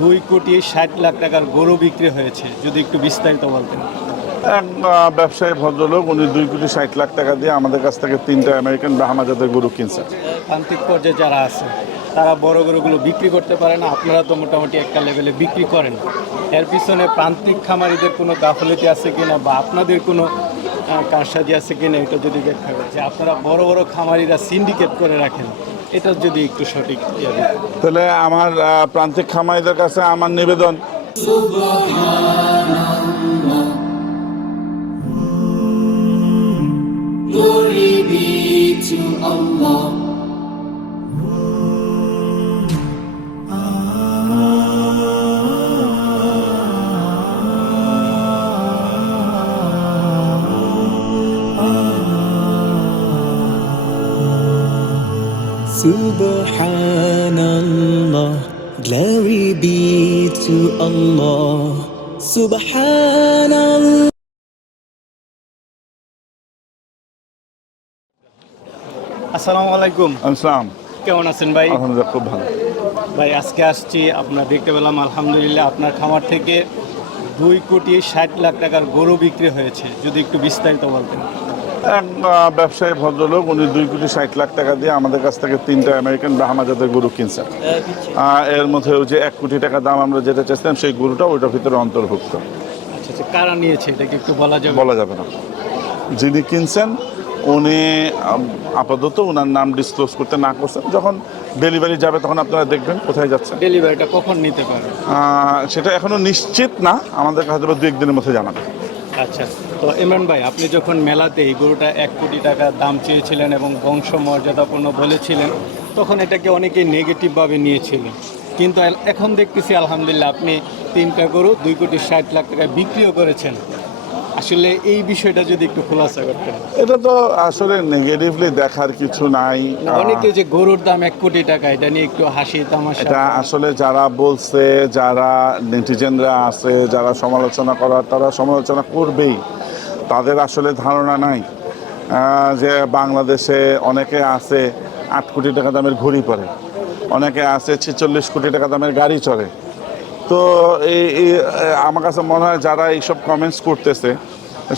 দুই কোটি ষাট লাখ টাকার গরু বিক্রি হয়েছে। যদি একটু বিস্তারিত বলতেন। এক ব্যবসায়ী ভদ্রলোক উনি দুই কোটি ষাট লাখ টাকা দিয়ে আমাদের কাছ থেকে তিনটা আমেরিকান ব্রাহ্মা জাতের গরু কিনছেন। প্রান্তিক পর্যায়ে যারা আছে তারা বড় গরুগুলো বিক্রি করতে পারে না। আপনারা তো মোটামুটি একটা লেভেলে বিক্রি করেন। এর পিছনে প্রান্তিক খামারিদের কোনো গাফলতি আছে কিনা বা আপনাদের কোনো কারসাজি আছে কিনা এটা যদি করে যে আপনারা বড় বড় খামারিরা সিন্ডিকেট করে রাখেন। এটা যদি একটু সঠিক ইয়ে তাহলে আমার প্রান্তিক খামারিদের কাছে আমার নিবেদন to Allah. Subhanallah, glory be to Allah. Subhanallah. আসসালামু আলাইকুম। ইসলাম কেমন আছেন ভাই? আলহামদুলিল্লাহ খুব ভালো। ভাই আজকে আসছি আপনার দেখতে পেলাম আলহামদুলিল্লাহ আপনার খামার থেকে দুই কোটি ষাট লাখ টাকার গরু বিক্রি হয়েছে। যদি একটু বিস্তারিত বলতেন। এক ব্যবসায়ী ভদ্রলোক উনি দুই কোটি ষাট লাখ টাকা দিয়ে আমাদের কাছ থেকে তিনটা আমেরিকান ব্রাহ্মা জাতের গরু কিনছেন। এর মধ্যে ওই যে এক কোটি টাকা দাম আমরা যেটা চেয়েছিলাম সেই গরুটা ওইটার ভিতরে অন্তর্ভুক্ত। আচ্ছা আচ্ছা কারা নিয়েছে? এটা কি একটু বলা যাবে? বলা যাবে না। যিনি কিনছেন উনি আপাতত ওনার নাম ডিসক্লোজ করতে না করছেন। যখন ডেলিভারি যাবে তখন আপনারা দেখবেন কোথায় যাচ্ছে ডেলিভারিটা কখন নিতে পারে সেটা এখনও নিশ্চিত না। আমাদের কাছে দু একদিনের মধ্যে জানাবে। আচ্ছা তো ইমরান ভাই, আপনি যখন মেলাতে এই গরুটা এক কোটি টাকা দাম চেয়েছিলেন এবং বংশ মর্যাদাপূর্ণ বলেছিলেন, তখন এটাকে অনেকে নেগেটিভভাবে নিয়েছিলেন কিন্তু এখন দেখতেছি, আলহামদুলিল্লাহ, আপনি তিনটা গরু দুই কোটি ষাট লাখ টাকায় বিক্রিও করেছেন। আসলে এই বিষয়টা যদি একটু খোলাসা করতেন। এটা তো আসলে নেগেটিভলি দেখার কিছু নাই। অনেকে যে গরুর দাম এক কোটি টাকা এটা নিয়ে একটু হাসি তামাশা। এটা আসলে যারা বলছে যারা নেটিজেনরা আছে যারা সমালোচনা করার তারা সমালোচনা করবেই। তাদের আসলে ধারণা নাই যে বাংলাদেশে অনেকে আছে আট কোটি টাকা দামের ঘড়ি পরে অনেকে আছে ছেচল্লিশ কোটি টাকা দামের গাড়ি চড়ে। তো এই আমার কাছে মনে হয় যারা এইসব কমেন্টস করতেছে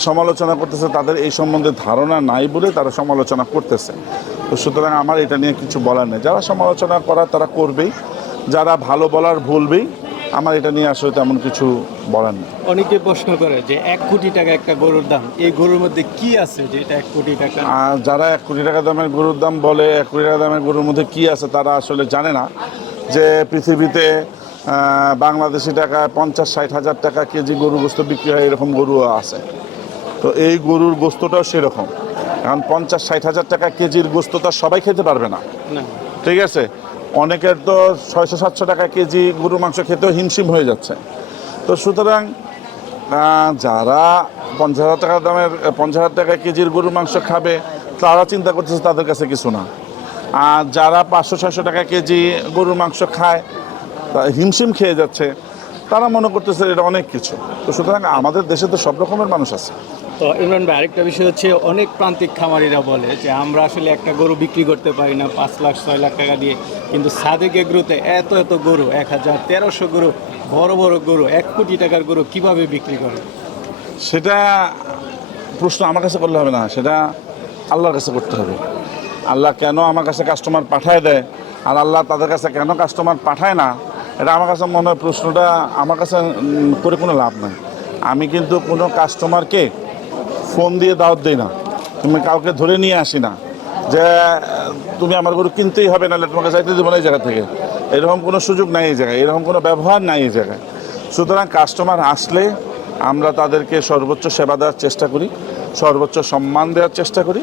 সমালোচনা করতেছে তাদের এই সম্বন্ধে ধারণা নাই বলে তারা সমালোচনা করতেছে। তো সুতরাং আমার এটা নিয়ে কিছু বলার নেই। যারা সমালোচনা করার তারা করবেই যারা ভালো বলার ভুলবেই আমার এটা নিয়ে আসলে তেমন কিছু বলার নেই। অনেকে প্রশ্ন করে যে এক কোটি টাকা একটা গরুর দাম এই গরুর মধ্যে কি আছে যে এটা এক কোটি টাকা? আর যারা এক কোটি টাকা দামের গরুর দাম বলে এক কোটি টাকা দামের গরুর মধ্যে কি আছে তারা আসলে জানে না যে পৃথিবীতে বাংলাদেশি টাকায় পঞ্চাশ ষাট হাজার টাকা কেজি গরুর গোস্ত বিক্রি হয় এরকম গরুও আছে। তো এই গরুর গোস্তটাও সেরকম। কারণ পঞ্চাশ ষাট হাজার টাকা কেজির গোস্ত তো সবাই খেতে পারবে না। ঠিক আছে? অনেকের তো ছয়শো সাতশো টাকা কেজি গরুর মাংস খেতেও হিমশিম হয়ে যাচ্ছে। তো সুতরাং যারা পঞ্চাশ হাজার টাকা দামের পঞ্চাশ হাজার টাকা কেজির গরুর মাংস খাবে তারা চিন্তা করতেছে তাদের কাছে কিছু না। আর যারা পাঁচশো ছয়শো টাকা কেজি গরুর মাংস খায় হিমশিম খেয়ে যাচ্ছে। তারা মনে করতেছে এটা অনেক কিছু। তো সুতরাং আমাদের দেশে তো সব রকমের মানুষ আছে। তো ইমরান ভাই আরেকটা বিষয় হচ্ছে অনেক প্রান্তিক খামারিরা বলে যে আমরা আসলে একটা গরু বিক্রি করতে পারি না পাঁচ লাখ ছয় লাখ টাকা দিয়ে। কিন্তু সাদেক এগ্রোতে এত এত গরু এক হাজার তেরোশো গরু বড় বড় গরু এক কোটি টাকার গরু কীভাবে বিক্রি করে? সেটা প্রশ্ন আমার কাছে করলে হবে না সেটা আল্লাহর কাছে করতে হবে। আল্লাহ কেন আমার কাছে কাস্টমার পাঠায় দেয় আর আল্লাহ তাদের কাছে কেন কাস্টমার পাঠায় না? এটা আমার কাছে মনে হয় প্রশ্নটা আমার কাছে করে কোনো লাভ নাই। আমি কিন্তু কোনো কাস্টমারকে ফোন দিয়ে দাওয়াত দিই না। তুমি কাউকে ধরে নিয়ে আসি না যে, তুমি আমার গরু কিনতেই হবে, নাহলে তোমাকে চাইতে দেবো না এই জায়গা থেকে। এরকম কোনো সুযোগ নাই এই জায়গায়, এরকম কোনো ব্যবহার নাই এই জায়গায়। সুতরাং কাস্টমার আসলে আমরা তাদেরকে সর্বোচ্চ সেবা দেওয়ার চেষ্টা করি, সর্বোচ্চ সম্মান দেওয়ার চেষ্টা করি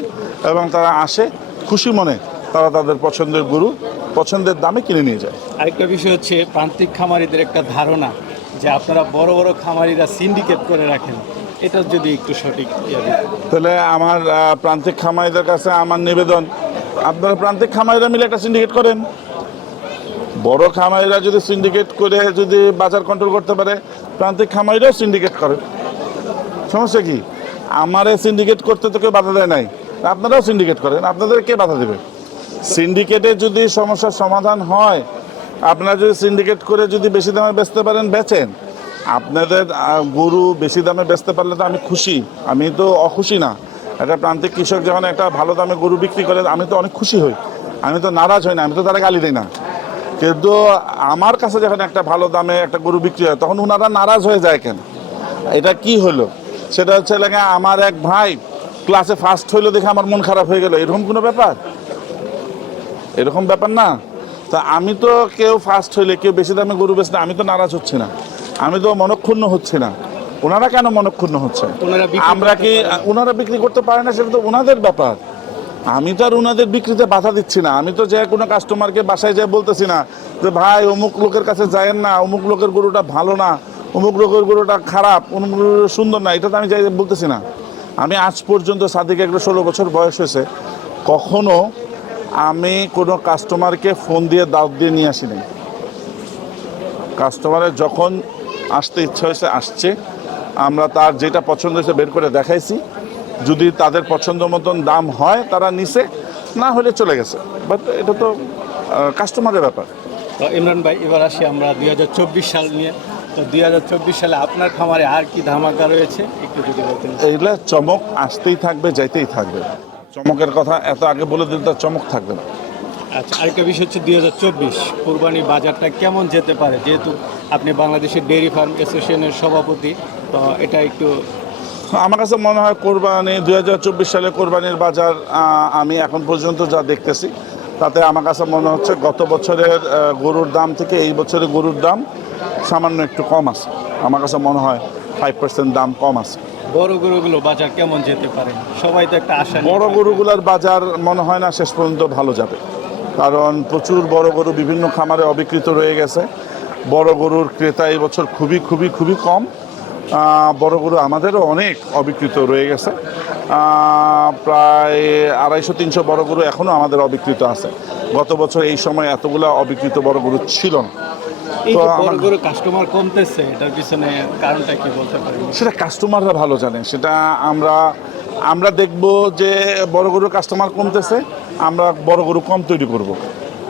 এবং তারা আসে খুশি মনে তারা তাদের পছন্দের গরু পছন্দের দামে কিনে নিয়ে যায়। আরেকটা বিষয় হচ্ছে প্রান্তিক খামারিদের একটা ধারণা যে আপনারা বড় বড় খামারিরা সিন্ডিকেট করে রাখেন। এটা যদি একটু সঠিক ইয়ে। তাহলে আমার প্রান্তিক খামারিদের কাছে আমার নিবেদন, আপনারা প্রান্তিক খামারিরা মিলে একটা সিন্ডিকেট করেন। বড় খামারিরা যদি সিন্ডিকেট করে যদি বাজার কন্ট্রোল করতে পারে, প্রান্তিক খামারিরাও সিন্ডিকেট করে সমস্যা কি? আমারে সিন্ডিকেট করতে তো কেউ বাধা দেয় নাই। আপনারাও সিন্ডিকেট করেন, আপনাদের কে বাধা দেবে? সিন্ডিকেটে যদি সমস্যার সমাধান হয় আপনারা যদি সিন্ডিকেট করে যদি বেশি দামে বেচতে পারেন, বেচেন। আপনাদের গরু বেশি দামে বেচতে পারলে তো আমি খুশি। আমি তো অখুশি না। একটা প্রান্তিক কৃষক যখন একটা ভালো দামে গরু বিক্রি করে, আমি তো অনেক খুশি হই। আমি তো নারাজ হই না, আমি তো তারা গালি দিই না। কিন্তু আমার কাছে যখন একটা ভালো দামে একটা গরু বিক্রি হয়, তখন ওনারা নারাজ হয়ে যায় কেন? এটা কি হলো? সেটা হচ্ছে লাগে আমার এক ভাই ক্লাসে ফার্স্ট হইল দেখে আমার মন খারাপ হয়ে গেল। এরকম কোনো ব্যাপার? এরকম ব্যাপার না। তা আমি তো কেউ ফার্স্ট হইলে কেউ বেশি দামে গরু বেচলে আমি তো নারাজ হচ্ছি না। আমি তো মনক্ষুণ্ণ হচ্ছি না। ওনারা কেন মনক্ষুণ্ণ হচ্ছে আমরা কি ওনারা বিক্রি করতে পারে না সেটা তো ওনাদের ব্যাপার। আমি তো আর ওনাদের বিক্রিতে বাধা দিচ্ছি না। আমি তো যে কোনো কাস্টমারকে বাসায় যেয়ে বলতেছি না যে ভাই অমুক লোকের কাছে যায়েন না। অমুক লোকের গরুটা ভালো না। অমুক লোকের গরুটা খারাপ। অমুক সুন্দর না। এটা তো আমি যাই বলতেছি না। আমি আজ পর্যন্ত সাদিক একটা ষোলো বছর বয়স হয়েছে। কখনো আমি কোনো কাস্টমারকে ফোন দিয়ে দাওয়াত দিয়ে নিয়ে আসিনি। কাস্টমারের যখন আসতে ইচ্ছা হয়েছে আসছে। আমরা তার যেটা পছন্দ হয়েছে বের করে দেখাইছি। যদি তাদের পছন্দ মতন দাম হয় তারা নিছে না হলে চলে গেছে। বাট এটা তো কাস্টমারের ব্যাপার। তো ইমরান ভাই এবার আসি আমরা দুই হাজার চব্বিশ সাল নিয়ে। তো দুই হাজার চব্বিশ সালে আপনার খামারে আর কি ধামাকা রয়েছে? একটু যদি বলতেন। এইগুলা চমক আসতেই থাকবে যাইতেই থাকবে। চমকের কথা এত আগে বলে দিলে তার চমক থাকবে না। আচ্ছা আরেকটা বিষয় হচ্ছে দুই হাজার চব্বিশ কোরবানি বাজারটা কেমন যেতে পারে? যেহেতু আপনি বাংলাদেশের ডেয়ারি ফার্ম অ্যাসোসিয়েশনের সভাপতি তো এটা একটু আমার কাছে মনে হয় কোরবানি দুই হাজার চব্বিশ সালে কোরবানির বাজার আমি এখন পর্যন্ত যা দেখতেছি তাতে আমার কাছে মনে হচ্ছে গত বছরের গরুর দাম থেকে এই বছরের গরুর দাম সামান্য একটু কম আছে। আমার কাছে মনে হয় ফাইভ পার্সেন্ট দাম কম আছে। বড় গরুগুলো বাজার কেমন যেতে পারে? সবাই তো একটা আশা বড় গরুগুলোর বাজার মনে হয় না শেষ পর্যন্ত ভালো যাবে। কারণ প্রচুর বড় গরু বিভিন্ন খামারে অবিকৃত রয়ে গেছে। বড় গরুর ক্রেতা এই বছর খুবই খুবই খুবই কম। বড় গরু আমাদেরও অনেক অবিকৃত রয়ে গেছে। প্রায় আড়াইশো তিনশো বড় গরু এখনও আমাদের অবিকৃত আছে। গত বছর এই সময় এতগুলো অবিকৃত বড় গরু ছিল না। তো কাস্টমার কমতেছে এটার পিছনে কারণটা কি বলতে সেটা কাস্টমাররা ভালো জানে সেটা আমরা আমরা দেখব যে বড় গরুর কাস্টমার কমতেছে আমরা বড় গরু কম তৈরি করব।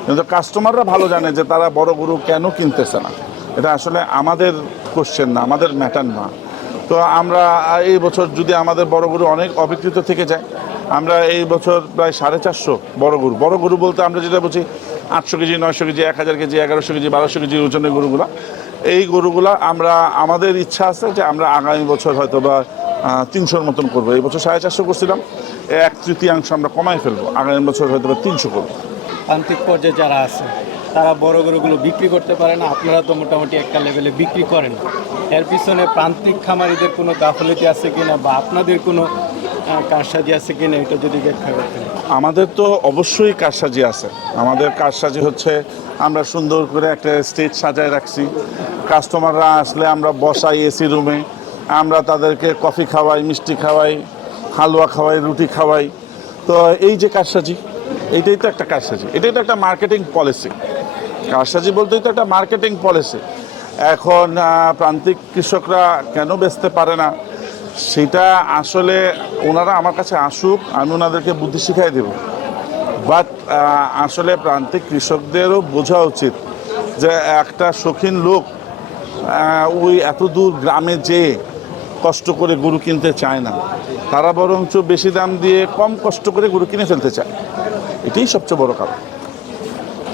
কিন্তু কাস্টমাররা ভালো জানে যে তারা বড় গরু কেন কিনতেছে না। এটা আসলে আমাদের কোশ্চেন না আমাদের ম্যাটার না। তো আমরা এই বছর যদি আমাদের বড় গরু অনেক অবিকৃত থেকে যায় আমরা এই বছর প্রায় সাড়ে চারশো বড় গরু। বড় গরু বলতে আমরা যেটা বলছি আটশো কেজি, নয়শো কেজি, এক হাজার কেজি, এগারোশো কেজি, বারোশো কেজি ওজনের গরুগুলো। এই গরুগুলা আমরা, আমাদের ইচ্ছা আছে যে আমরা আগামী বছর হয়তো বা তিনশোর মতন করব। এই বছর সাড়ে চারশো করছিলাম, এক তৃতীয়াংশ আমরা কমাই ফেলব। আগামী বছর হয়তো বা তিনশো করব। প্রান্তিক পর্যায়ে যারা আছে, তারা বড় গরুগুলো বিক্রি করতে পারে না, আপনারা তো মোটামুটি একটা লেভেলে বিক্রি করেন। এর পিছনে প্রান্তিক খামারিদের কোনো গাফলতি আছে কিনা বা আপনাদের কোনো কারসাজি আছে কিনা এটা যদি ব্যাখ্যা আমাদের তো অবশ্যই কারসাজি আছে। আমাদের কারসাজি হচ্ছে, আমরা সুন্দর করে একটা স্টেজ সাজায় রাখছি। কাস্টমাররা আসলে আমরা বসাই এসি রুমে আমরা তাদেরকে কফি খাওয়াই, মিষ্টি খাওয়াই, হালুয়া খাওয়াই, রুটি খাওয়াই। তো এই যে কারসাজি এইটাই তো একটা কারসাজি। এটাই তো একটা মার্কেটিং পলিসি কারসাজি বলতেই তো একটা মার্কেটিং পলিসি এখন প্রান্তিক কৃষকরা কেন বেচতে পারে না? সেটা আসলে ওনারা আমার কাছে আসুক আমি ওনাদেরকে বুদ্ধি শিখাই দেব। বাট আসলে প্রান্তিক কৃষকদেরও বোঝা উচিত যে একটা শৌখিন লোক ওই এত দূর গ্রামে যেয়ে কষ্ট করে গরু কিনতে চায় না তারা বরঞ্চ বেশি দাম দিয়ে কম কষ্ট করে গরু কিনে ফেলতে চায়। এটাই সবচেয়ে বড় কারণ।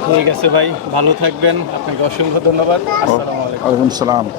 ঠিক আছে ভাই ভালো থাকবেন। আপনাকে অসংখ্য ধন্যবাদ। আসসালামু আলাইকুম। সালাম।